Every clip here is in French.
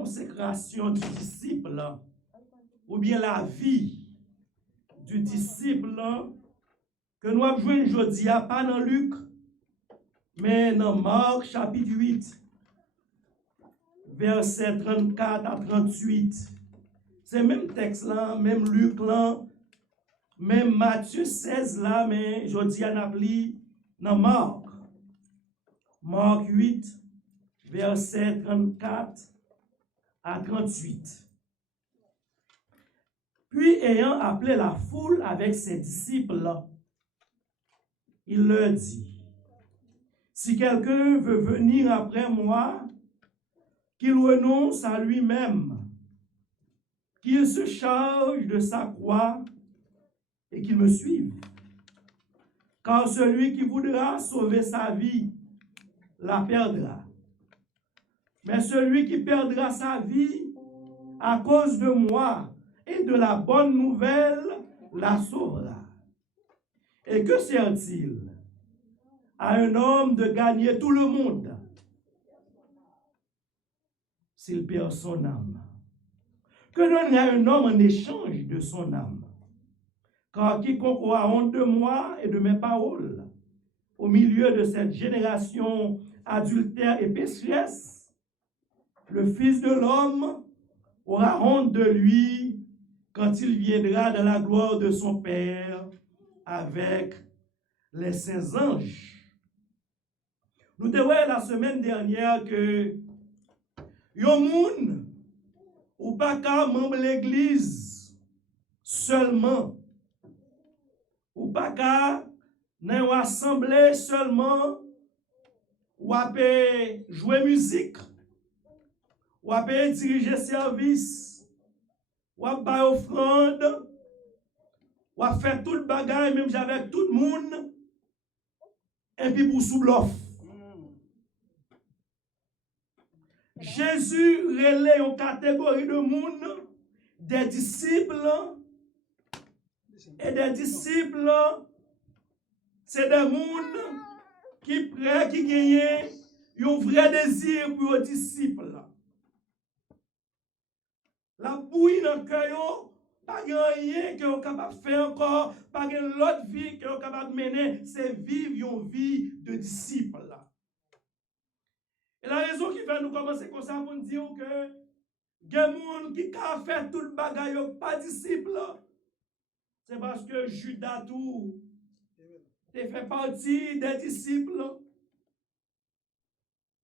consécration du disciple, ou bien la vie du disciple, que nous avons joué aujourd'hui, pas dans Luc, mais dans Marc chapitre 8, versets 34 à 38. C'est même texte là, même Luc là, même Matthieu 16 là, mais aujourd'hui on appelle dans Marc. Marc 8, versets 34 à 38. Puis ayant appelé la foule avec ses disciples, il leur dit, si quelqu'un veut venir après moi, qu'il renonce à lui-même, qu'il se charge de sa croix et qu'il me suive. Car celui qui voudra sauver sa vie la perdra. Mais celui qui perdra sa vie à cause de moi et de la bonne nouvelle la sauvera. Et que sert-il à un homme de gagner tout le monde s'il perd son âme? Que donne à un homme en échange de son âme? Car quiconque aura honte de moi et de mes paroles au milieu de cette génération adultère et pécheresse, le Fils de l'homme aura honte de lui quand il viendra dans la gloire de son Père avec les saints anges. Nous devons la semaine dernière que yon moun ou pas qu'à membre l'église seulement, ou pas qu'à dans une assemblée seulement, ou à jouer musique, ou à diriger service, ou à faire offrande, ou à faire tout le bagage, même avec tout le monde, et puis pour sous bluff. Jésus relève une catégorie de monde, des disciples, et des disciples, c'est des gens qui prêt, qui gagnent un vrai désir pour les disciples. La bouille dans le cœur, pas rien que vous capable de faire encore, pas l'autre vie que vous capable de mener, c'est vivre une vie de disciples. Et la raison qui fait nous commencer comme ça pour nous dire que il y a des gens qui ont fait tout le bagage, pas disciples, c'est parce que Judas tout fait partie des disciples.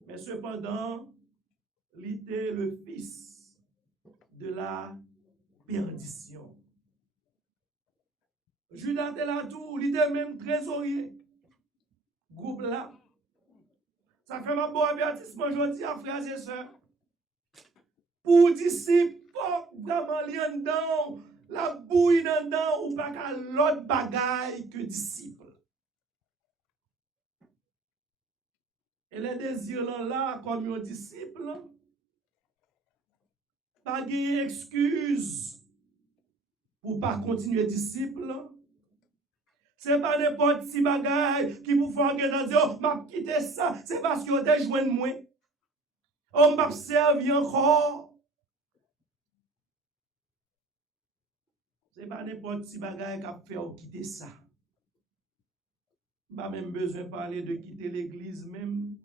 Mais cependant, il était le fils de la perdition. Judas était là tout, il était même trésorier. Groupe là. Ça fait un bon avertissement aujourd'hui à frères et sœurs. Pour disciples, vraiment lien dedans, la bouille dedans, ou pas qu'à l'autre bagaille que disciples. Et les désirs là, comme un disciple, pas d'excuse pour pas continuer disciple. C'est pas n'importe si bagaille qui vous font dire, oh, m'a quitté ça, c'est parce que vous avez joué de moi. On m'a servi encore. C'est pas n'importe si bagaille qui a fait quitter ça. Pas même besoin de parler de quitter l'église même.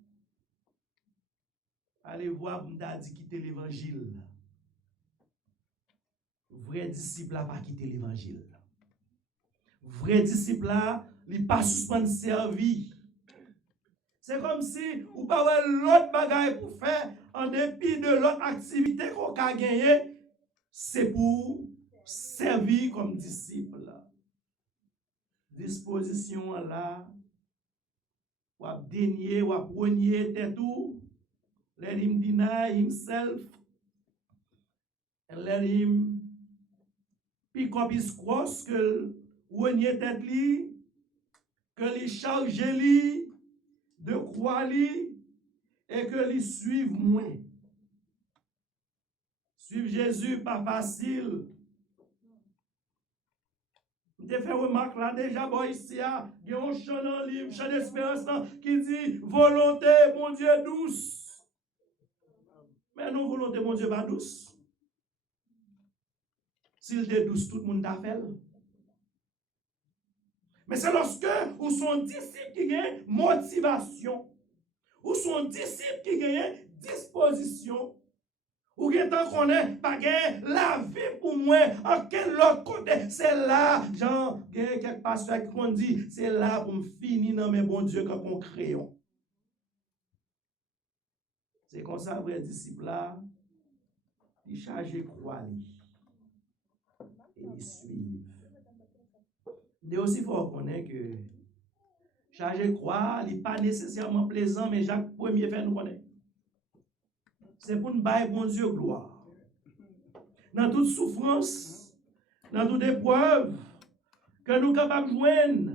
Allez voir, m'ta dit quitter l'évangile. Vrai disciple n'a pas quitté l'évangile. Vrai disciple là, il pas suspendre servir. C'est comme si ou pas l'autre bagaille pour faire en dépit de l'autre activité qu'on a gagné, c'est pour servir comme disciple. Disposition là, ou à dénier, ou à renier tête tout, let him deny himself, and let him pick up his cross, que renier tête li, que li charge li, de croix li, et que li suive moins. Suivre Jésus, pas facile. Je fait remarque là déjà, bon, ici, il y a un chant dans le livre, chant d'espérance qui dit volonté, mon Dieu, douce. Mais non, volonté, mon Dieu, pas douce. S'il était douce, tout le monde t'a fait. Mais c'est lorsque ou son disciple qui gagne motivation, ou son disciple qui gagne disposition, ou qui tant qu'on est, pas gagne la vie pour moi, en quel autre côté, c'est là, genre, quelques pasteurs qui ont dit, c'est là pour me finir dans mes bons Dieu quand on crayon. C'est comme ça, vrai disciple là, il charge croix et il suit. Il aussi il faut reconnaître que charger croix, il n'est pas nécessairement plaisant, mais Jacques Ier fait nous connaître. C'est pour nous bailler bon Dieu gloire. Dans toute souffrance, dans toute épreuve, que nous sommes capables de joindre,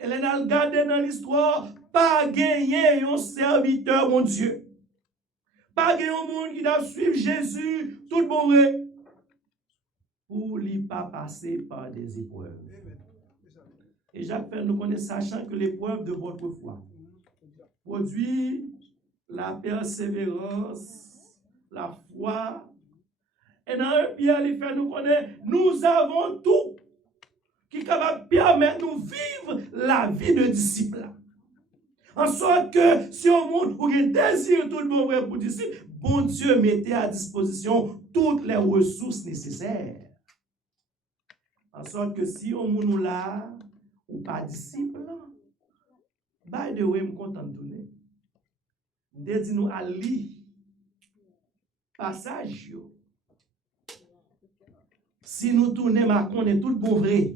et nous allons garder dans l'histoire, pas gagner un serviteur, mon Dieu. Pas gagner un monde qui doit suivre Jésus, tout bon vrai, pour ne pas passer par des épreuves. Et Jacques fait nous connaître, sachant que l'épreuve de votre foi produit la persévérance, la foi. Et dans un Pierre, il fait nous connaître, nous avons tout qui est capable de permettre de nous vivre la vie de disciple. En sorte que si on monde où il désire tout le bon vrai pour disciple, bon Dieu mettait à disposition toutes les ressources nécessaires. En sorte que si on monde là, ou pas disciple, by the way, je suis content de tourner. Je nous à lire passage. Si nous tournons, on est tout bon vrai.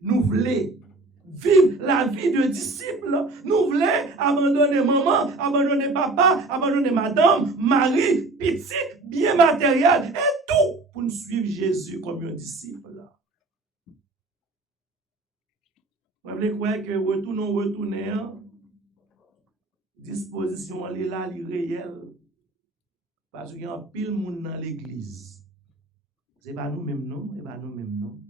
Nous voulons vivre la vie de disciple. Nous voulons abandonner maman, abandonner papa, abandonner madame, mari, petit, bien matériel et tout pour nous suivre Jésus comme un disciple. Vous voulez croire que retourner, disposition elle est là, elle est réelle. Parce qu'il y a un pile de monde dans l'église. Ce n'est pas nous-mêmes, non? Ce n'est pas nous-mêmes, non?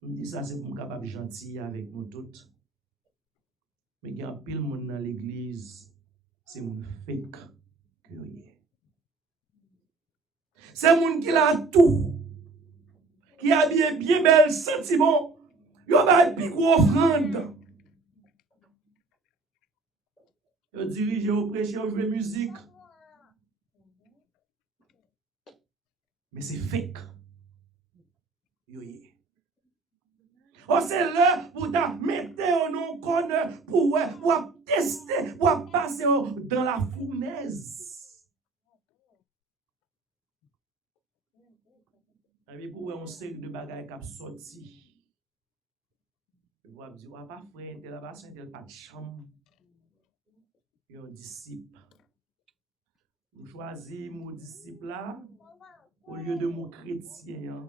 On dit ça, c'est pour nous capables de gentil avec nous toutes. Mais il y a un pile de monde dans l'église, c'est un fake curieux. C'est un monde qui a tout, qui a bien bel sentiment, il a une plus grosse offrande. Il dirige au prêcher, il joue musique. Mais c'est fake. Oh, c'est là pour mettre au nom pour tester, pour passer dans la fournaise. Et pour on sait de bagages qui sont sortis. Vous avez dit, on va pas faire un tel là-bas, un tel pas de chambre. Et un disciple. Vous choisissez mon disciple là au lieu de mon chrétien. Hein?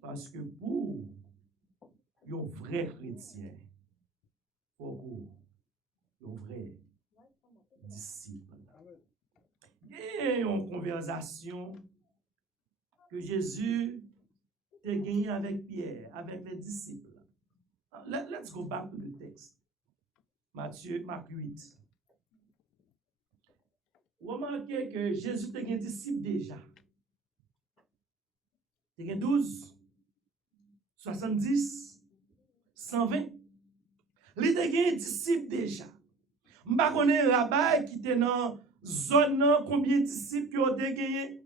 Parce que pour un vrai chrétien, pour un vrai disciple. Il y a une conversation que Jésus a gagnée avec Pierre, avec les disciples. Let's go back to the text. Marc 8. Remarquez que Jésus a gagné disciple déjà. Il y a 12, 70, 120. Il a gagné disciple déjà. Je ne connais pas rabbin qui était dans la zone, combien de disciples qui ont gagné.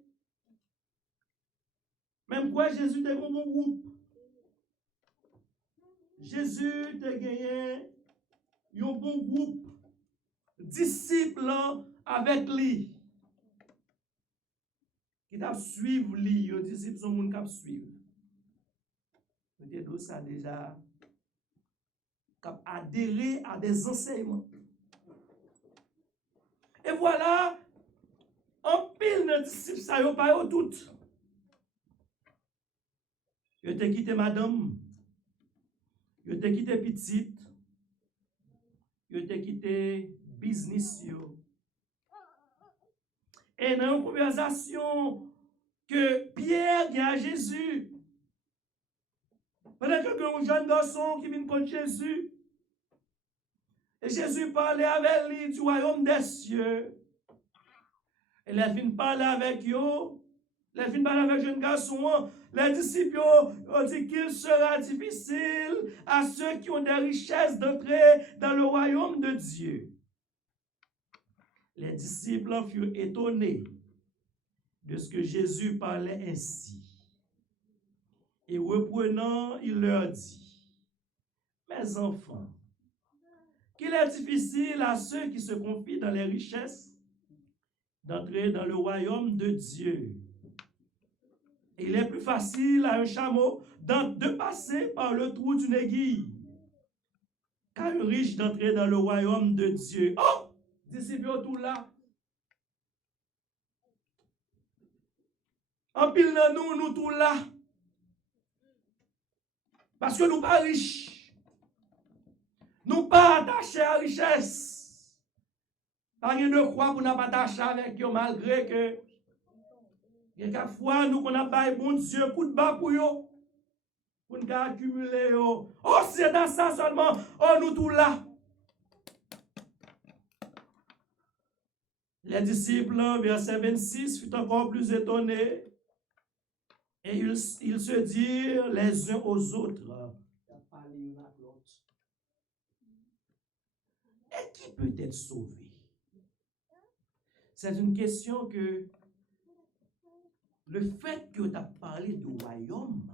Même quoi, Jésus a gagné un bon groupe. Jésus a gagné un bon groupe. Disciples avec lui. Qui doivent suivre lui. Les disciples sont les gens qui suivent. Peut-être ça déjà adhérer à des enseignements. Et voilà, en pile de disciples, ça y est pas tout. Je t'ai quitté madame, je t'ai quitté petite, je t'ai quitté business. Et dans une conversation que Pierre dit à Jésus, pendant que un jeune garçon qui vient contre Jésus, Et Jésus parlait avec lui du royaume des cieux. Et les fins parler avec eux, les fins parler avec jeune garçon, les disciples ont dit qu'il sera difficile à ceux qui ont des richesses d'entrer dans le royaume de Dieu. Les disciples en furent étonnés de ce que Jésus parlait ainsi. Et reprenant, il leur dit, mes enfants, qu'il est difficile à ceux qui se confient dans les richesses d'entrer dans le royaume de Dieu. Et il est plus facile à un chameau de passer par le trou d'une aiguille qu'à un riche d'entrer dans le royaume de Dieu. Oh! Disciples tout là. En pile dans nous tout là. Parce que nous pas riches. Nous pas attachés à la richesse. Pas de quoi pour nous pas attacher avec eux malgré que quelquefois nous qu'on a pas bon Dieu coup de bas pour eux. Pour nous accumuler eux. Oh c'est dans ça seulement. Oh nous tout là. Les disciples, verset 26, furent encore plus étonnés. Et ils se dirent les uns aux autres. Et qui peut être sauvé? C'est une question que le fait que tu as parlé du royaume,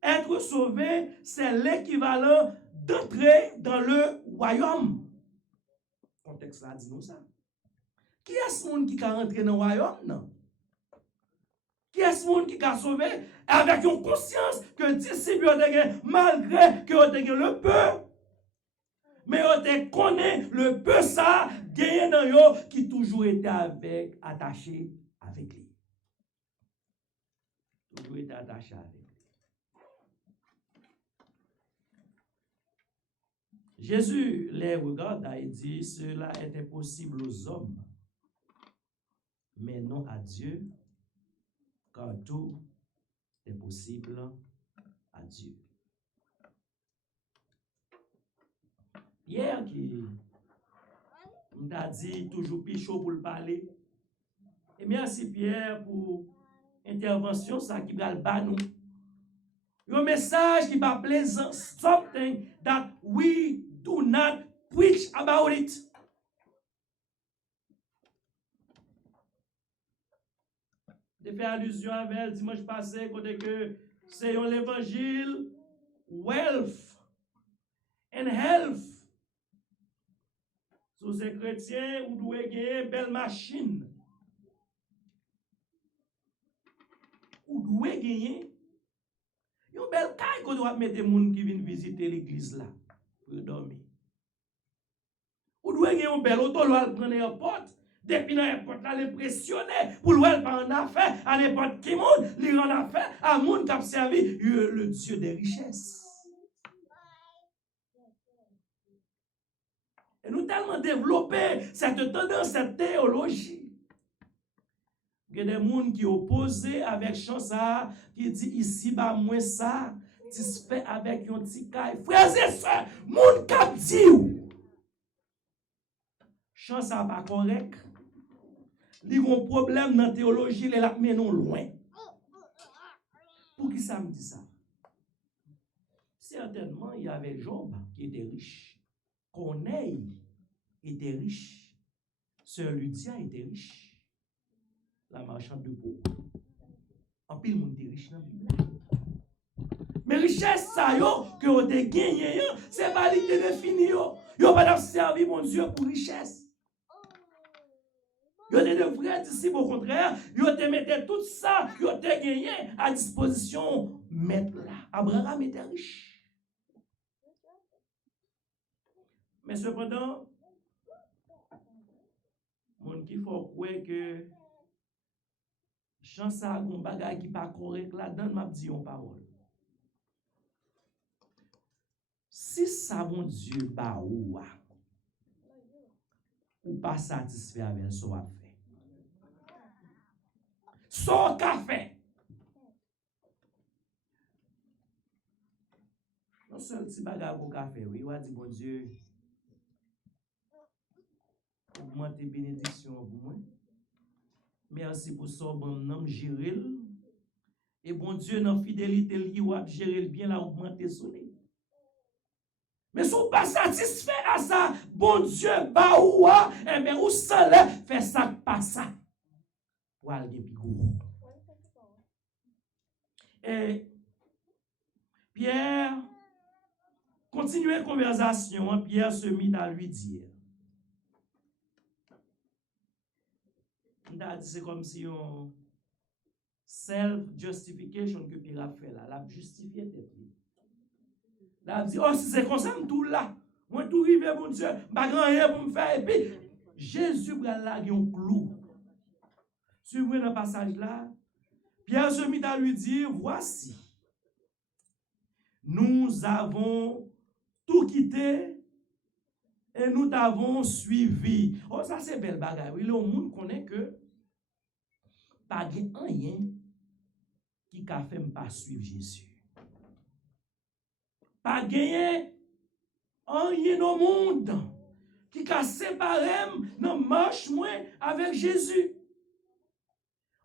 être sauvé, c'est l'équivalent d'entrer dans le royaume. Le contexte là dit nous ça. Qui est ce monde qui a rentré dans le royaume? Non. Qui est ce monde qui a sauvé avec une conscience que les disciples ont gagné malgré qu'ils ont gagné le peu. Mais ils ont connu le peu ça, gagné dans eux qui toujours était attaché avec lui. Toujours été attaché avec lui. Jésus les regarda et dit, cela est impossible aux hommes, mais non à Dieu, car tout est possible à Dieu. Pierre qui m'a dit toujours plus chaud pour le parler. Et merci Pierre pour l'intervention ça qui va le bas nous. Un message qui va plaisant, something that we do not preach about it. Je fais allusion avec elle dimanche passé, côté que c'est l'évangile wealth and health. Sous ces chrétiens, vous devez gagner une belle machine. Vous devez gagner une belle caille qu'on doit mettre des gens qui viennent visiter l'église là pour dormir. Vous devez gagner une belle auto, vous allez prendre l'airport. Depuis n'importe là, les pressionner pour le pas en affaire à n'importe qui monde, les en affaire à monde qui a servi le Dieu des richesses. Et nous tellement développé cette tendance, cette théologie. Il y a des gens qui opposent avec chance qui dit ici, bah, moi ça, tu se fais avec un petit caille. Frères et sœurs, monde qui dit, chance n'est pas correct. Il y a un problème dans la théologie, les la menons loin. Pour qui ça me dit ça? Certainement, il y avait Job qui était riche. Corneille était riche. Sœur Lydia était riche. La marchande de peau. En pile, monde était riche dans la Bible. Mais richesse, ça, que vous avez gagné, c'est validé défini. Vous n'avez pas servi mon Dieu pour richesse. Vous avez de vrais disciples, au contraire, vous avez mis tout ça, vous avez gagné à disposition. Mettre là. Abraham était riche. Mais cependant, mon qui faut croire que chance à un bagage qui pas correct là dans m'a dit une parole. Si ça mon Dieu ba ou pas satisfait avec ce qu'on a fait. Son café. seul petit bagage qu'on a fait, oui, on a dit, bon Dieu, augmentez bénédiction pour moi. Merci pour ça, bon nom, gérer. Et bon Dieu, dans fidélité, il va gérer bien, la augmenter son nez. Mais si vous pas satisfait à ça, bon Dieu, bah ou eh bien, ou ça là, fait ça, pas ça. Pour aller plus gros. Et Pierre, continuez la conversation, Pierre se mit à lui dire. C'est comme si on self-justification que Pierre a fait là, la justifié tête. Là, il dit, oh, si c'est comme ça, tout là. Moi, tout rive, mon Dieu, je n'ai rien pour me faire. Et puis, Jésus va là, il y a un clou. Suivez le passage là. Pierre se mit à lui dire, voici, nous avons tout quitté et nous t'avons suivi. Oh, ça c'est belle bagaille. Oui, le monde connaît que pas rien qui a fait pas suivre Jésus. Pas gagné rien au monde qui a séparé dans marche moins avec Jésus.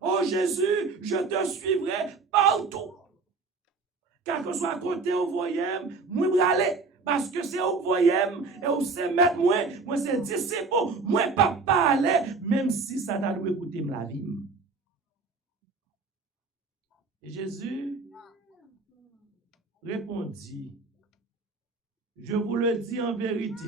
Oh Jésus, je te suivrai partout. Car que soit à côté où vous voyez, moi je vais aller. Parce que c'est où vous voyez, et où c'est mettre moi c'est disciple, moi pas aller, même si ça t'a dû écouter la vie. Et Jésus répondit, je vous le dis en vérité,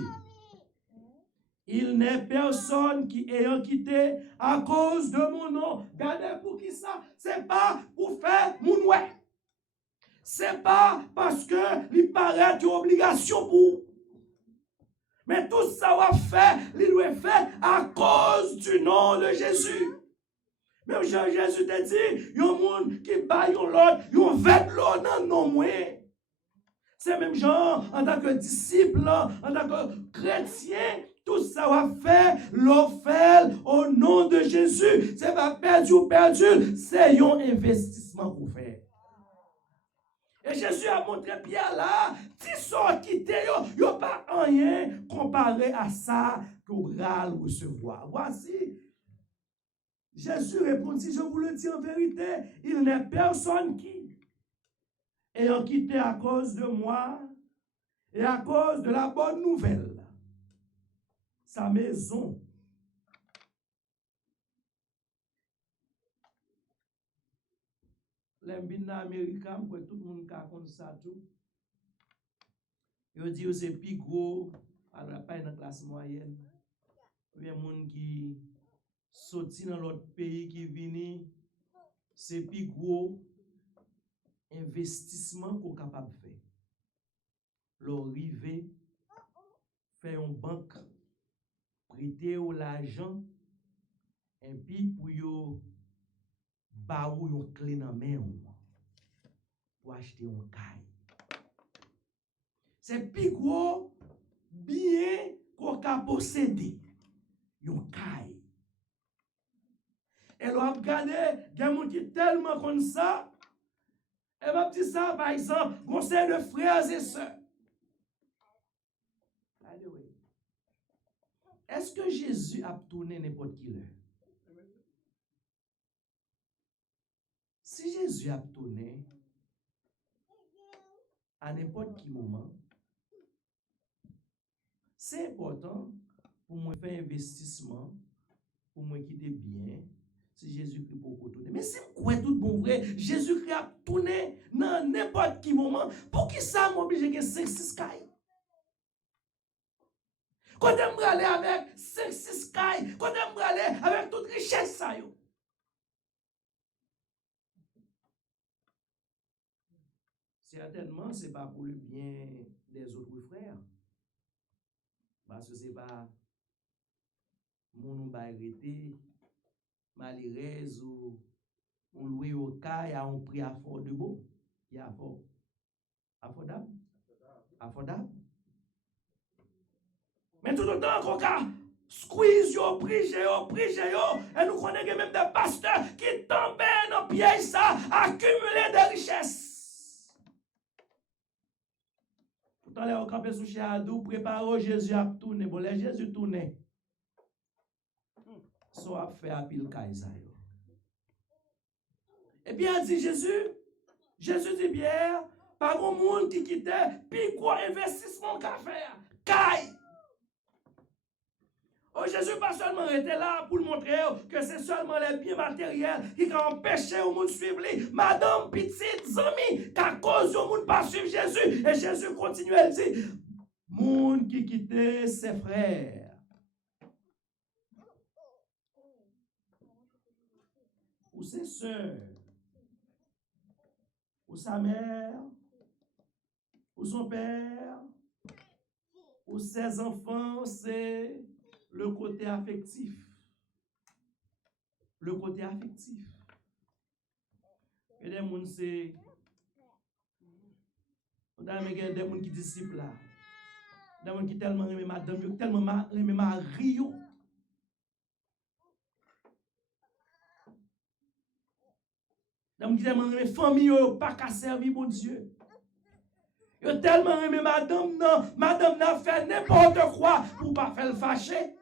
il n'est personne qui ayant quitté à cause de mon nom. Regardez pour qui ça? C'est pas pour faire mon ouais. C'est pas parce que il paraît une obligation pour. Mais tout ça va faire, il doit faire à cause du nom de Jésus. Même Jésus te dit, il y a un monde qui bat l'autre, il y a un vêtement l'autre dans nos moyens. C'est même genre, en tant que disciple, en tant que chrétien, tout ça va faire l'offert au nom de Jésus. C'est pas perdu ou perdu, c'est un investissement pour faire. Et Jésus a montré Pierre là, si sont quittés, il n'y a pas rien comparé à ça que vous allez recevoir. Voici, Jésus répondit, je vous le dis en vérité, il n'est personne qui, ayant quitté à cause de moi et à cause de la bonne nouvelle, sa maison, les bina américains, pour tout le monde qui a compte ça tout, ils disent c'est plus gros, alors pas dans la classe moyenne, il y a des gens qui sortent dans l'autre pays qui viennent, c'est plus gros investissement qu'on est capable de faire. Leur river, faire une banque, prêter l'argent, et puis pour yo ba ou yon clé dans main pour acheter un caille. C'est plus gros bien qu'on a possédé. Yon caille. Et l'on a regardé, il y a des gens qui tellement comme ça, et m'a dit ça par exemple, conseil de frères et sœurs. Est-ce que Jésus a tourné n'importe qui là? Si Jésus a tourné à n'importe quel moment, c'est important pour moi faire investissement, pour moi quitter bien, si Jésus-Christ pour tourner. Mais si quoi tout bon vrai, Jésus-Christ a tourné dans n'importe quel moment, pour qui ça m'oblige à 5-6 cailles? Quand on me aller avec 5-6 cailles, quand on me aller avec toute richesse ça yo. Certainement, ce n'est pas pour le bien des autres frères. Parce que ce n'est pas mon arrêté, malheureuse ou louer au cas, il y a un prix à fort de beau. Il y a affordable. Affordable. Mais tout le temps, qu'on a squeeze yo, prige yo, et nous connaissons même des pasteurs qui tombent dans le piège ça, accumuler des richesses. Pourtant, les campé sous Chiadou, préparez Jésus à tourner. Bon, les Jésus tourner. Soit fait à pile Kaisayo. Et bien, dit Jésus dit bien, par un monde qui quittait, puis quoi investissement qu'a fait? Caille! Oh, Jésus pas seulement était là pour montrer que c'est seulement les biens matériels qui ont empêché au monde de suivre lui. Madame, petite, amis, qu'à cause du monde pas suivre Jésus. Et Jésus continue à dire, monde qui quittait ses frères. Ou ses soeurs. Ou sa mère. Ou son père. Ou ses enfants, c'est le côté affectif. Le côté affectif. Et des gens, c'est. Des gens qui disciples là. Des gens qui tellement aiment madame, tellement aiment mari. Des gens qui tellement aiment famille, pas qu'à servir mon Dieu. Ils ont tellement aimé madame, non. Madame n'a fait n'importe quoi pour pas faire le fâcher.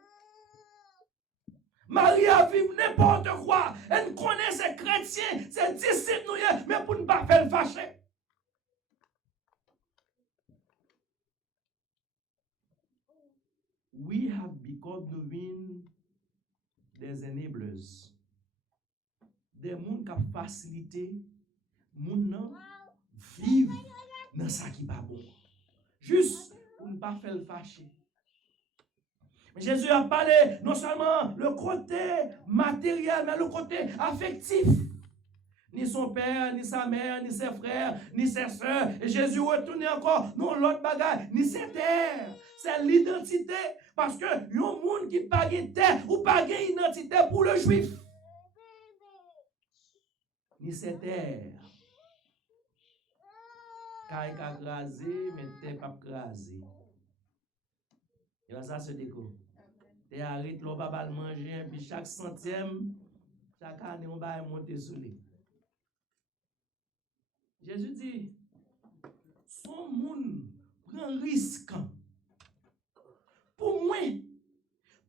Marie a vécu n'importe quoi. Elle connaît ses chrétiens, ses disciples, mais pour ne pas faire le fâcher. We have become des enablers. Des gens qui ont facilité, des gens vivre dans ça qui n'est pas bon. Juste pour ne pas faire le fâcher. Jésus a parlé non seulement le côté matériel, mais le côté affectif. Ni son père, ni sa mère, ni ses frères, ni ses soeurs. Et Jésus retourne encore, non l'autre bagaille, ni ses terres. C'est l'identité. Parce que il y a un monde qui n'a pas de terre ou pas d'identité pour le juif. Ni ses terres. Car il a crasé, mais il n'a pas crasé. Et ça se découvre. Et arrête, l'on va pas le manger, puis chaque centième, chaque année, on va monter sur lui. Jésus dit, son monde prend risque. Pour moi,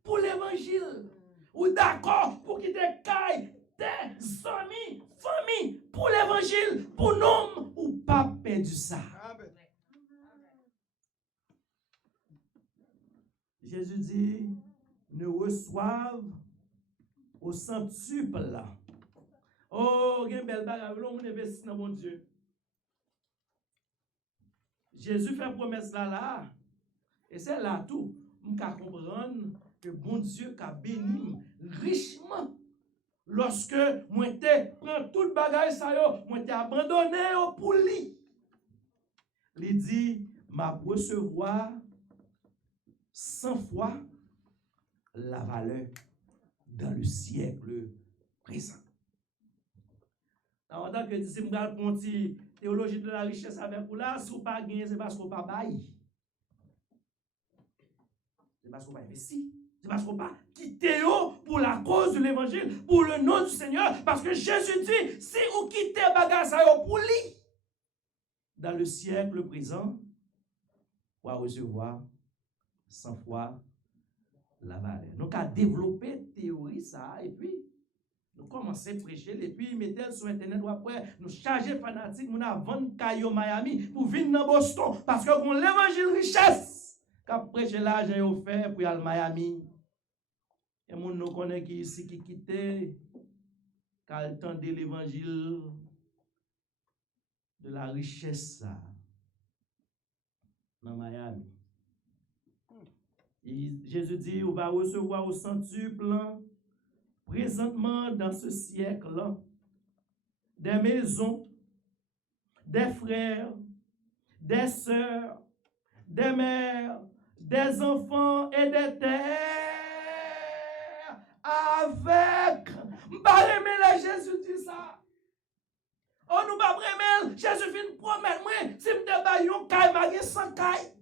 pour l'évangile, ou d'accord pour qu'il te caille, tes amis, famille, pour l'évangile, pour l'homme, ou pas perdu ça. Jésus dit, ne reçoivent au centuple. Oh, il y a une belle bagarre, on investit dans mon Dieu. Jésus fait promesse là, et c'est là tout. On peut comprendre que bon Dieu a béni richement. Lorsque moi prends toute bagaille ça yo, moi t'ai abandonné pour lui. Il dit m'a recevoir 100 fois la valeur dans le siècle présent. En tant que disciple, pour théologie de la richesse avec vous là, si vous pas gagné, c'est parce que vous pas bail. C'est parce que vous pas investi. C'est parce que vous pas quitté pour la cause de l'évangile, pour le nom du Seigneur. Parce que Jésus dit, si vous quittez bagage pour lui, dans le siècle présent, vous allez recevoir 100 fois la valeur. Donc, à développer théorie ça, et puis, nous commençons à prêcher, et puis, mettez sur Internet, ou après, nous charger fanatique, nous avons 20 caillots Miami pour venir dans Boston, parce que nous l'évangile richesse, qu'après, j'ai l'argent offert pour aller à Miami. Et nous connaissons qui ici, qui quittait, car le temps de l'évangile, de la richesse, ça, dans Miami. Et Jésus dit, on va recevoir au centuple, présentement dans ce siècle, des maisons, des frères, des sœurs, des mères, des enfants et des terres, avec, m'pas Jésus dit ça. Oh, nous pas remel, Jésus vient promettre moi, si m'te bayon caille, m'a sans caille.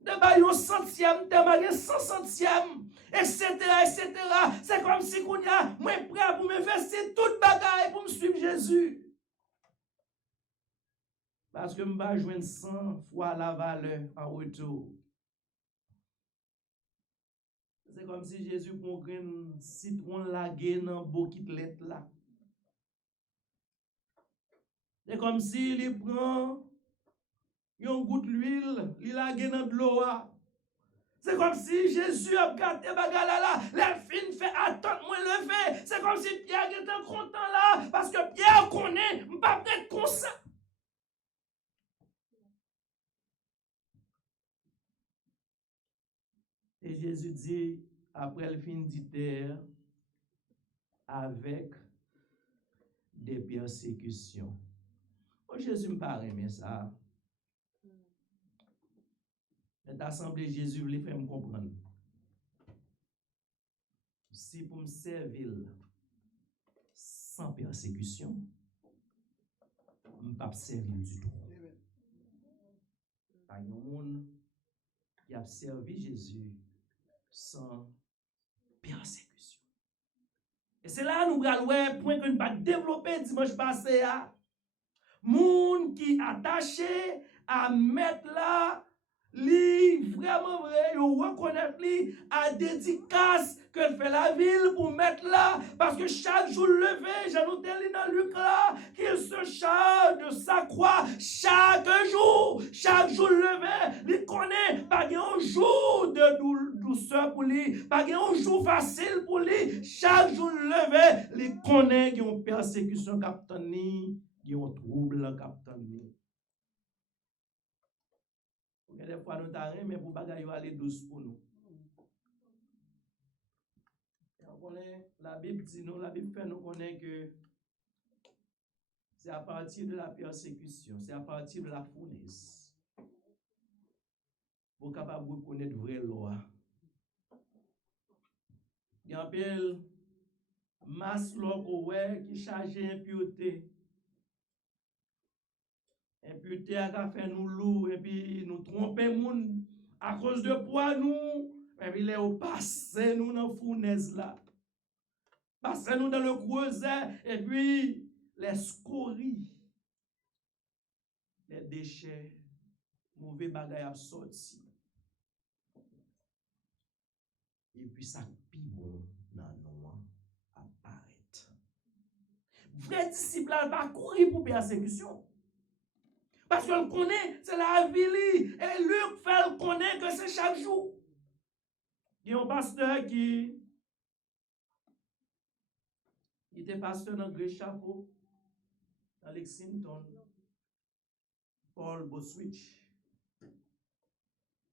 De bayon centième, de bayon 100 centièmes, etc., etc. C'est comme si qu'on y a, moi prêt pour m'investir toute bagaille pour me suivre Jésus. Parce que je vais jouer 100 fois la valeur en retour. C'est comme si Jésus prend un citron lagué dans le bouquet là. C'est comme s'il prend une goutte d'huile, il lagué dans de l'eau. C'est comme si Jésus a gardé bagala là, les filles fait attendre moi lever. C'est comme si Pierre était content là, parce que Pierre connaît, je ne pas être comme ça. Et Jésus dit, après le fin du terre, avec des persécutions. Oh, Jésus me paraît, mais ça. Cette assemblée, Jésus voulait faire me comprendre. Si pour me servir sans persécution, je ne peux pas servir du tout. Par monde qui a servi Jésus sans persécution. Et c'est là nous allons voir point que nous pas développer dimanche passé à monde qui attaché à mettre là li vraiment vrai yo reconnaître li à dédicace que fait la ville pour mettre là parce que chaque jour levé j'ai noté dans Luc là qu'il se charge de sa croix chaque jour levé il connaît pas un jour de douceur pour lui pas un jour facile pour lui chaque jour levé il connaît qu'il y a une persécution capitaine il y a un trouble capitaine. Des fois nous t'arrêtons, mais pour bagaille aller douce pour nous. La Bible dit nous, la Bible fait nous connaître que c'est à partir de la persécution, c'est à partir de la fournaise. Pour capable de connaître vraie loi. Il y a un peu masse loi qui charge impureté. Impureté a fait nous lourds et puis nous tromper moun à cause de poids nous. Et puis les passer nous dans la fournaise là. Passez-nous dans le creuset et puis les scories, les déchets, mauvais bagages à sortir. Et puis ça pi bon dans nous apparaître. Vrai disciple n'a pas courir pour persécution. Parce qu'on connaît, c'est la vie. Et Luc fait le connaître que c'est chaque jour. Il y a un pasteur qui était pasteur dans le Chapeau, dans Lexington, Paul Boswich.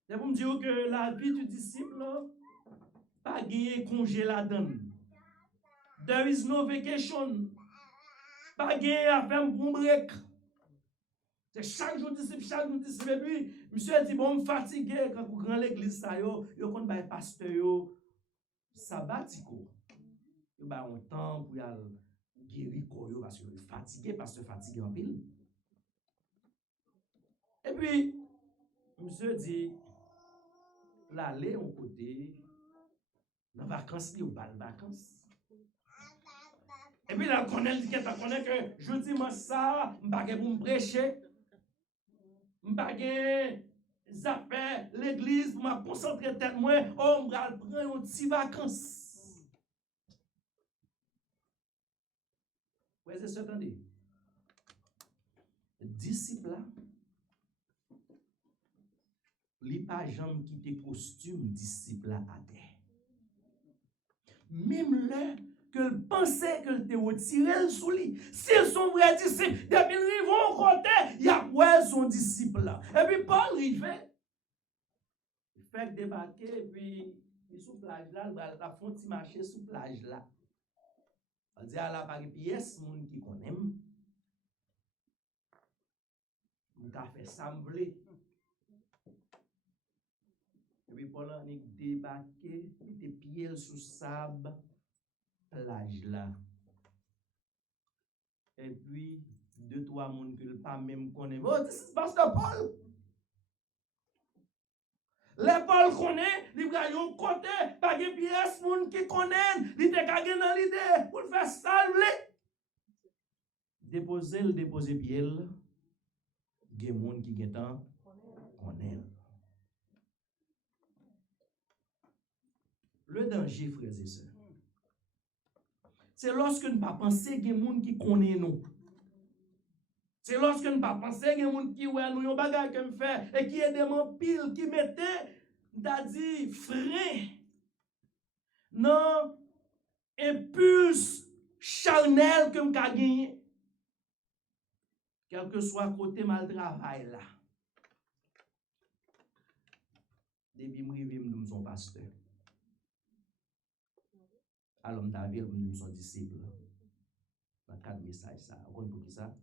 C'est pour me dire que la vie du disciple, pas gagné congé la donne. There is no vacation. Pas gagné à faire un bon break. C'est chaque jour disciple. Et puis, monsieur dit, bon, me fatigué quand vous grand l'église, ça, yo compte par pasteur, yo, sabbatico. Yo, ba, un temps pour y aller guérir, parce que fatigué, parce que fatigué en pile. Et puis, monsieur dit, l'aller au côté, dans vacances, ou pas de vacances. Et puis là, on connaît que jeudi, moi, ça, je ne vais pas pour me prêcher. Je ne vais pas faire l'église pour me concentrer tête moi. Oh, je vais prendre une petite vacances. Vous voyez ce que attendez? Disciple là, li pas jamais quitter costume disciple là à terre. Même là que le pensait que le te retiré sous lui. S'ils sont vrais disciples, depuis ils vont au côté, il y a ouais son disciple là. Et puis Paul il fait débarquer et puis il sous plage là, la font marcher sous plage là. On dit à la par pièce monde qui connaît. On a fait sembler. Et puis Paul a débarqué, il était pieds sous sable plage là. Et puis, deux, trois personnes que le pas même connaît. Oh, c'est pasteur Paul. Les Paul connaît, il y a un côté, pas de pièces, moun qui connaît, il te kage dans l'idée pour faire salver. Déposer pied, il y a des gens qui ont temps connaît. Le danger, frères et sœurs, c'est lorsque nous ne pas penser qu'il y a des gens qui connaissent nous. C'est lorsque nous ne pas penser qu'il y a des gens qui ouais nous un bagage que me fait et qui aident mon pile qui mettait c'est-à-dire frein non impulse charnel que me ka gagner quel que soit côté mal travail là. Depuis moi rive nous sommes pasteur. Alors David nous sommes disciples. Dans quatre messages ça, on pour qui ça?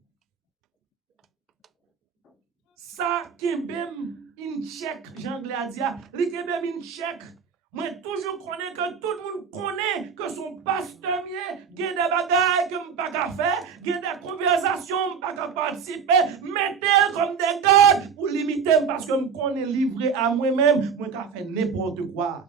Ça qui même in check Jean-Anglais a dit, li qui même in check. Moi toujours connais que tout le monde connaît que son pasteur mien, il y a des bagailles que je pas qu'à faire, il y a des conversations pas qu'à participer, mettez comme des gardes pour limiter parce que je connais livré à moi-même, moi qu'à faire n'importe quoi.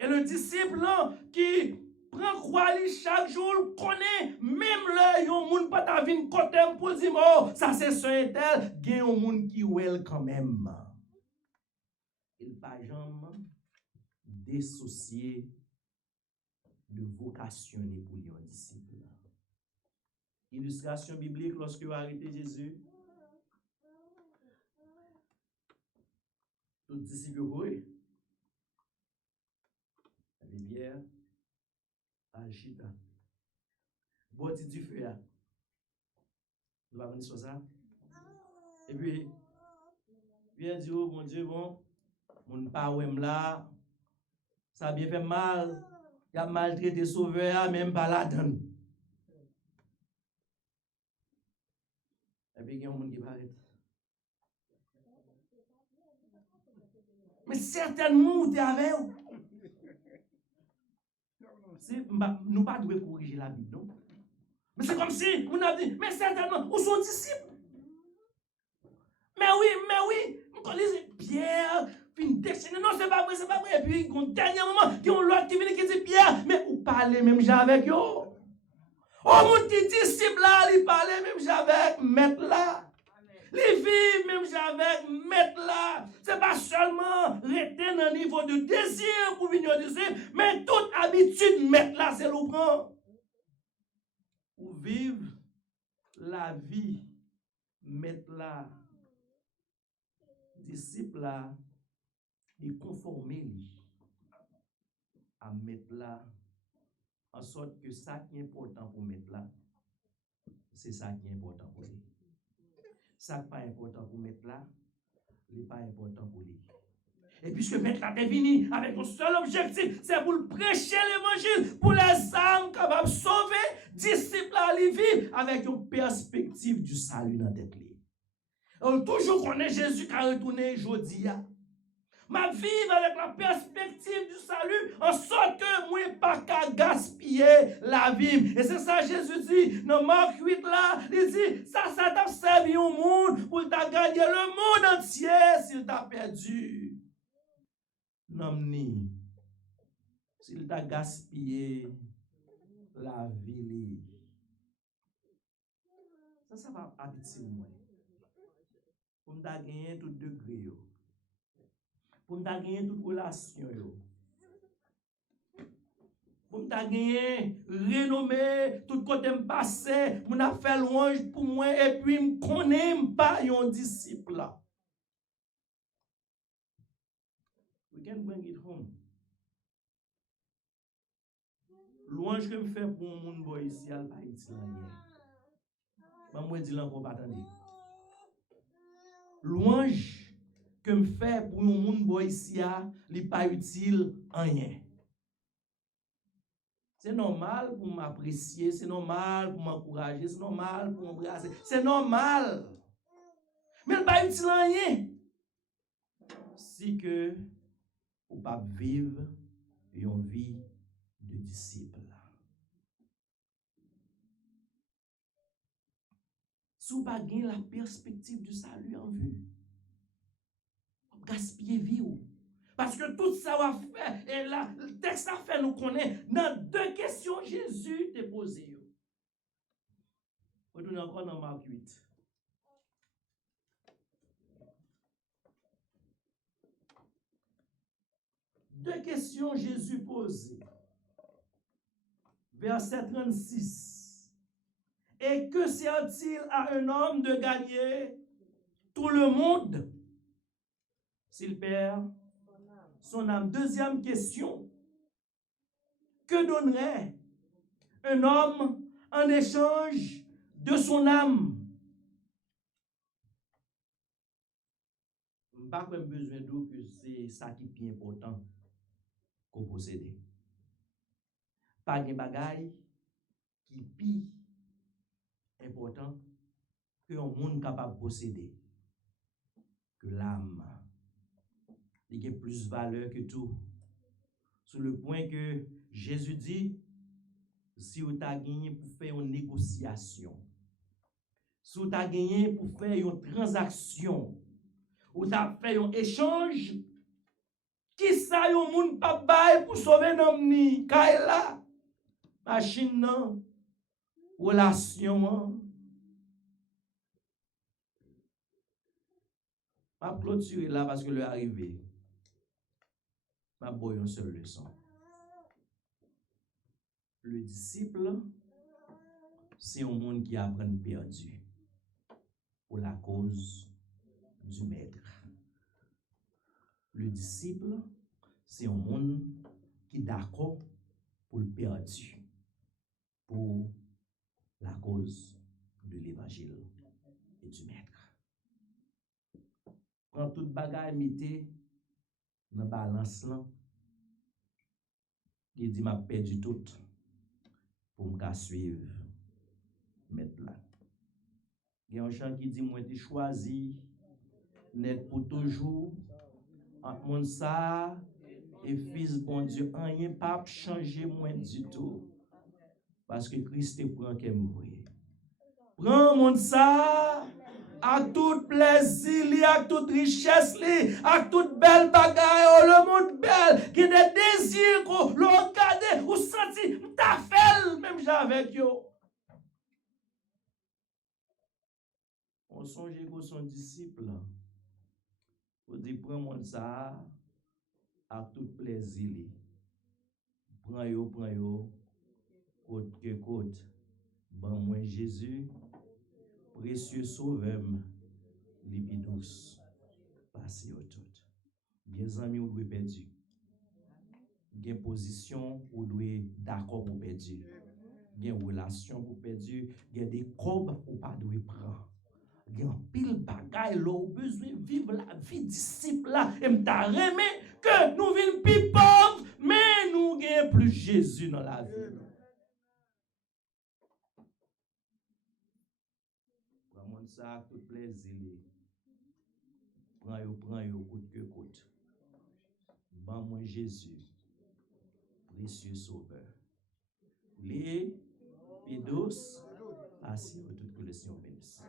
Et le disciple là, qui prend croix chaque jour, connaît, même là, il y a un monde pas ta vie côté pour dire, oh, ça c'est ce et tel, il y a un monde qui well quand même. Il pas jamais dissocié de vocation pour les disciples. Illustration biblique, lorsque vous arrêtez Jésus, tous les disciples oui. La bière, Alchita. Boiti du feu. Vous va venir sur ça. Et puis, Pierre dit, oh mon Dieu, bon, mon pas là, ça a bien fait mal. Il a maltraité sauveur, même pas la donne. Et puis, il y a un monde qui paraît. Mais certainement, vous êtes avec vous. Nous pas devons corriger la Bible, non? Mais c'est comme si, on a dit, mais certainement, vous sont disciples. Mais oui, on lit Pierre, puis une destinée, non, c'est pas vrai. Et puis, au dernier moment, il y a l'autre qui vient qui dit Pierre, mais vous parlez même avec eux. Oh, mon petit disciple là, il parlait même avec maître là. Les filles, même avec maître là. C'est pas seulement rester dans le niveau de désir pour venir disciple, mais toute habitude, maître là, c'est le prend. Pour vivre la vie, maître là. Disciple là, il conformer à mettre là, en sorte que ça qui est important pour mettre là, c'est ça qui est important pour lui. Ça qui n'est pas important pour mettre là, n'est pas important pour lui. Et puisque mettre là est fini avec un seul objectif, c'est pour prêcher l'évangile, pour les âmes capables de sauver, disciples à vivre avec une perspective du salut dans tête. On toujours connaît Jésus qui a retourné aujourd'hui. Ma vivre avec la perspective du salut, en sorte que moi pas qu'à gaspiller la vie. Et c'est ça Jésus dit dans Marc 8 là, il dit ça t'a servi au monde pour t'a gagné le monde entier s'il t'a perdu. Non ni s'il t'a gaspillé la vie. Ça va habiter moi. Pour me gagner tout degré. Pour me gagner toute relation. Pour me gagner renommé, tout côté me passé, mon a fait louange pour moi et puis me connaît pas un disciple là. We can bring it home. Louange que me fait pour mon monde boy ici à Haïti là. Moi dis encore pas attendre. Louange que me fait pour mon monde boy ici n'est pas utile en rien. C'est normal pour m'apprécier, c'est normal pour m'encourager, c'est normal pour m'embrasser, c'est normal. Mais il n'est pas utile en rien. Si que vous ne pas vivre une vie de disciple. Si vous n'avez pas la perspective du salut en vue, vous gaspillez vie. Parce que tout ça va faire, et là, le texte a fait nous connaître, dans deux questions Jésus t'a posé. Retournez encore dans Marc 8. Deux questions Jésus posées. Verset 36. Et que sert-il à un homme de gagner tout le monde s'il perd son âme? Deuxième question. Que donnerait un homme en échange de son âme? Pas comme besoin d'eau que c'est ça qui est plus important qu'on possède. Pas de bagaille qui est plus important que un monde capable de posséder que l'âme. Il a plus valeur que tout. Sur le point que Jésus dit, si vous avez gagné pour faire une négociation, si vous avez gagné pour faire une transaction, ou avez fait un échange, qui ça yon moun pa bay pour sauver nom ni? Kaila, machine nan, relation. Je vais clôturer là parce que le arrivé. Je vais boire une seule leçon. Le disciple, c'est un monde qui apprend perdu pour la cause du maître. Le disciple, c'est un monde qui est d'accord pour le perdu pour la cause de l'évangile et du maître. Prends toute bagaille, mettez dans la balance là. Il dit m'a perdu tout pour me suivre mettre là. Il y a un chant qui dit moi t'ai choisi net pour toujours entre mon ça et fils bon Dieu rien pas changer moi du tout parce que Christ est prend qu'elle mourir. Prends mon ça à tout plaisir, à toute richesse, à toute belle bagaille, le monde belle, qui des désirs, le regarder, ou sentir, ta fait, même j'avec yo. On songe que son disciple, on dit, prends mon ça à tout plaisir. Prends yo, côte que côte. Bon, moi, Jésus, précieux sauveur, lipi douce, passez au tout. Des amis ou doit perdu. Des positions ou doit d'accord pour perdu. Des relations pour perdu. Des cobs ou pas doit prendre. Des pile bagaille là ou besoin vivre la vie disciple là. Et m'ta remet que nous vîmes plus pauvres, mais nous gagnons plus Jésus dans la vie. Prends ça tout plaisir. Prends yo coûte que coûte. Ban moi Jésus, précieux sauveur. Les et douce, assis au tout que le Seigneur bénisse.